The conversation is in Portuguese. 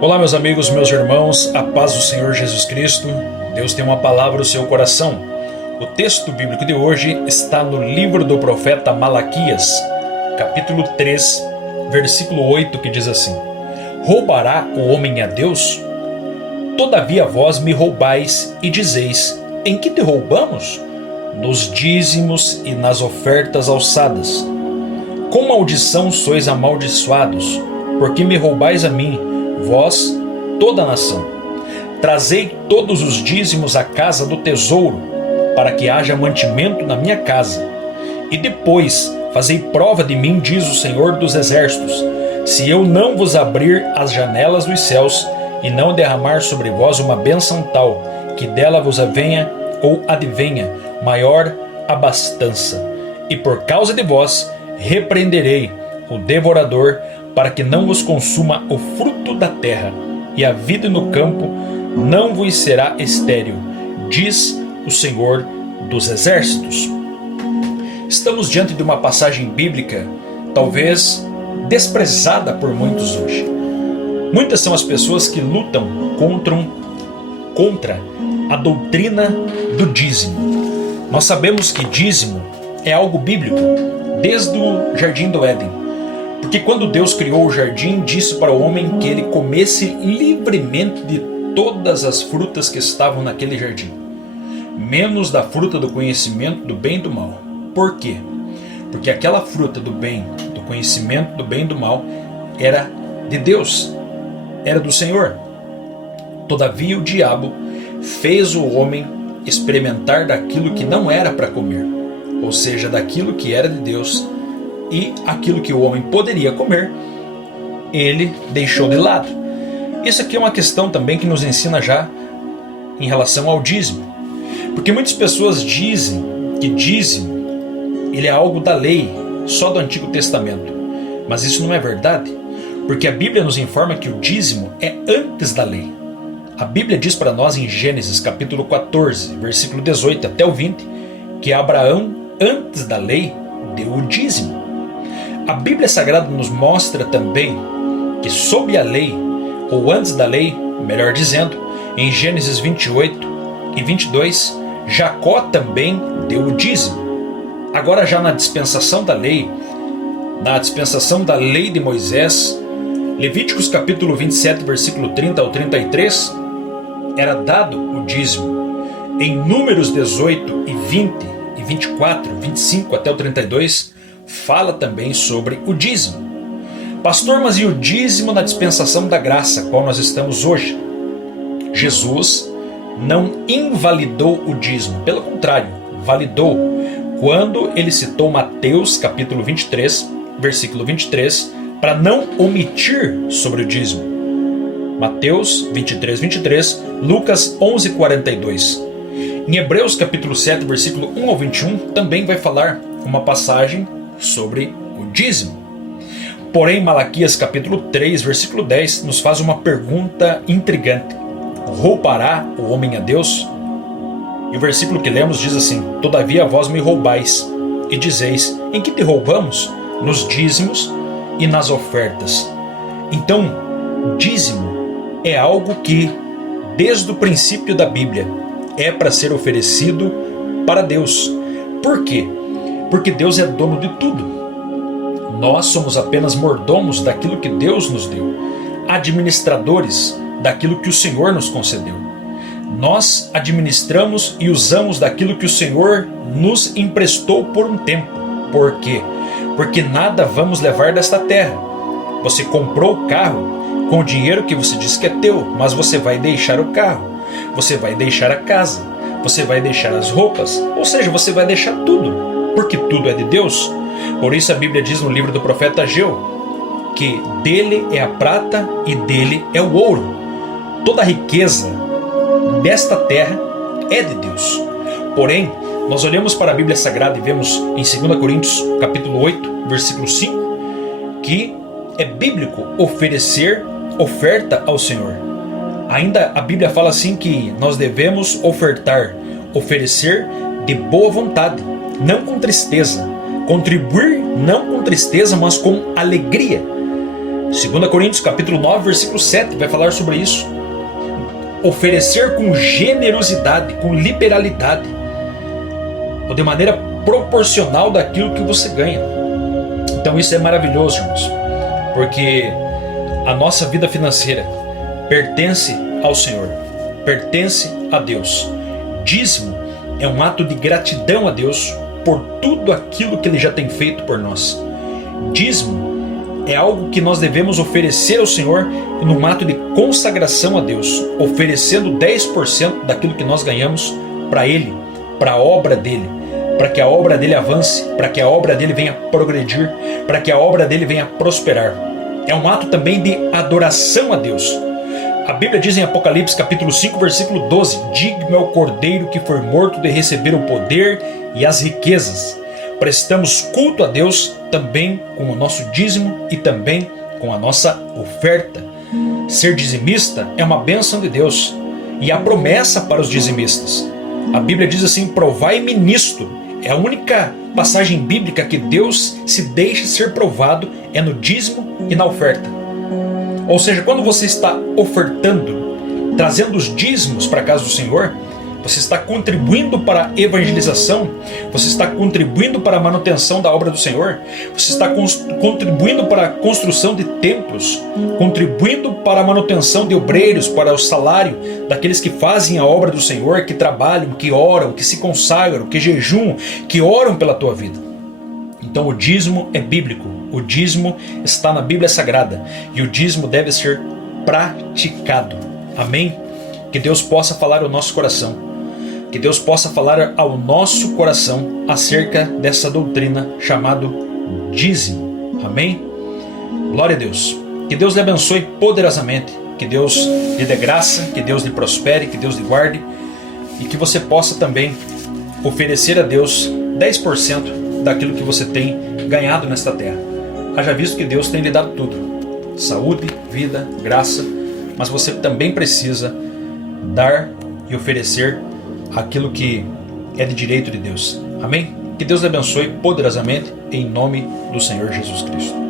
Olá, meus amigos, meus irmãos, a paz do Senhor Jesus Cristo. Deus tem uma palavra no seu coração. O texto bíblico de hoje está no livro do profeta Malaquias, capítulo 3, versículo 8, que diz assim: Roubará o homem a Deus? Todavia vós me roubais e dizeis: em que te roubamos? Nos dízimos e nas ofertas alçadas. Com maldição sois amaldiçoados, porque me roubais a mim, vós, toda a nação. Trazei todos os dízimos à casa do tesouro, para que haja mantimento na minha casa. E depois fazei prova de mim, diz o Senhor dos Exércitos, se eu não vos abrir as janelas dos céus, e não derramar sobre vós uma bênção tal, que dela vos avenha ou advenha maior abastança. E por causa de vós repreenderei o devorador, para que não vos consuma o fruto da terra, e a vida no campo não vos será estéril, diz o Senhor dos Exércitos. Estamos diante de uma passagem bíblica, talvez desprezada por muitos hoje. Muitas são as pessoas que lutam contra a doutrina do dízimo. Nós sabemos que dízimo é algo bíblico, desde o Jardim do Éden. Porque quando Deus criou o jardim, disse para o homem que ele comesse livremente de todas as frutas que estavam naquele jardim, menos da fruta do conhecimento do bem e do mal. Por quê? Porque aquela fruta do bem, do conhecimento do bem e do mal, era de Deus, era do Senhor. Todavia o diabo fez o homem experimentar daquilo que não era para comer, ou seja, daquilo que era de Deus. E aquilo que o homem poderia comer, ele deixou de lado. Isso aqui é uma questão também que nos ensina já em relação ao dízimo. Porque muitas pessoas dizem que dízimo ele é algo da lei, só do Antigo Testamento. Mas isso não é verdade, porque a Bíblia nos informa que o dízimo é antes da lei. A Bíblia diz para nós em Gênesis capítulo 14, versículo 18 até o 20, que Abraão, antes da lei, deu o dízimo. A Bíblia Sagrada nos mostra também que sob a lei, ou antes da lei, melhor dizendo, em Gênesis 28 e 22, Jacó também deu o dízimo. Agora já na dispensação da lei de Moisés, Levíticos capítulo 27, versículo 30 ao 33, era dado o dízimo. Em Números 18 e 20 e 24, 25 até o 32, fala também sobre o dízimo. Pastor, mas e o dízimo na dispensação da graça, qual nós estamos hoje? Jesus não invalidou o dízimo, pelo contrário, validou, quando ele citou Mateus capítulo 23, versículo 23, para não omitir sobre o dízimo. Mateus 23, 23, Lucas 11, 42. Em Hebreus capítulo 7, versículo 1 ao 21, também vai falar uma passagem sobre o dízimo. Porém, Malaquias capítulo 3, versículo 10, nos faz uma pergunta intrigante: roubará o homem a Deus? E o versículo que lemos diz assim: todavia vós me roubais e dizeis: em que te roubamos? Nos dízimos e nas ofertas. Então, dízimo é algo que, desde o princípio da Bíblia, é para ser oferecido para Deus. Por quê? Porque Deus é dono de tudo. Nós somos apenas mordomos daquilo que Deus nos deu, administradores daquilo que o Senhor nos concedeu. Nós administramos e usamos daquilo que o Senhor nos emprestou por um tempo. Por quê? Porque nada vamos levar desta terra. Você comprou o carro com o dinheiro que você diz que é teu, mas você vai deixar o carro, você vai deixar a casa, você vai deixar as roupas, ou seja, você vai deixar tudo. Porque tudo é de Deus. Por isso a Bíblia diz no livro do profeta Ageu que dele é a prata e dele é o ouro. Toda a riqueza desta terra é de Deus. Porém, nós olhamos para a Bíblia Sagrada e vemos em 2 Coríntios capítulo 8, versículo 5, que é bíblico oferecer oferta ao Senhor. Ainda a Bíblia fala assim que nós devemos oferecer de boa vontade, não com tristeza, contribuir não com tristeza, mas com alegria. 2 Coríntios capítulo 9, versículo 7 vai falar sobre isso. Oferecer com generosidade, com liberalidade, ou de maneira proporcional daquilo que você ganha. Então isso é maravilhoso, irmãos, porque a nossa vida financeira pertence ao Senhor, pertence a Deus. Dízimo é um ato de gratidão a Deus por tudo aquilo que Ele já tem feito por nós. Dízimo é algo que nós devemos oferecer ao Senhor num ato de consagração a Deus, oferecendo 10% daquilo que nós ganhamos para Ele, para a obra dEle, para que a obra dEle avance, para que a obra dEle venha progredir, para que a obra dEle venha prosperar. É um ato também de adoração a Deus. A Bíblia diz em Apocalipse capítulo 5, versículo 12: digno é o Cordeiro que foi morto de receber o poder e as riquezas. Prestamos culto a Deus também com o nosso dízimo e também com a nossa oferta. Ser dizimista é uma bênção de Deus e há promessa para os dizimistas. A Bíblia diz assim: provai-me nisto. É a única passagem bíblica que Deus se deixa ser provado é no dízimo e na oferta. Ou seja, quando você está ofertando, trazendo os dízimos para a casa do Senhor, você está contribuindo para a evangelização, você está contribuindo para a manutenção da obra do Senhor, você está contribuindo para a construção de templos, contribuindo para a manutenção de obreiros, para o salário daqueles que fazem a obra do Senhor, que trabalham, que oram, que se consagram, que jejuam, que oram pela tua vida. Então o dízimo é bíblico, o dízimo está na Bíblia Sagrada e o dízimo deve ser praticado. Amém? Que Deus possa falar ao nosso coração. Que Deus possa falar ao nosso coração acerca dessa doutrina chamada dízimo. Amém? Glória a Deus. Que Deus lhe abençoe poderosamente. Que Deus lhe dê graça, que Deus lhe prospere, que Deus lhe guarde. E que você possa também oferecer a Deus 10% daquilo que você tem ganhado nesta terra. Haja visto que Deus tem lhe dado tudo. Saúde, vida, graça. Mas você também precisa dar e oferecer aquilo que é de direito de Deus. Amém? Que Deus lhe abençoe poderosamente em nome do Senhor Jesus Cristo.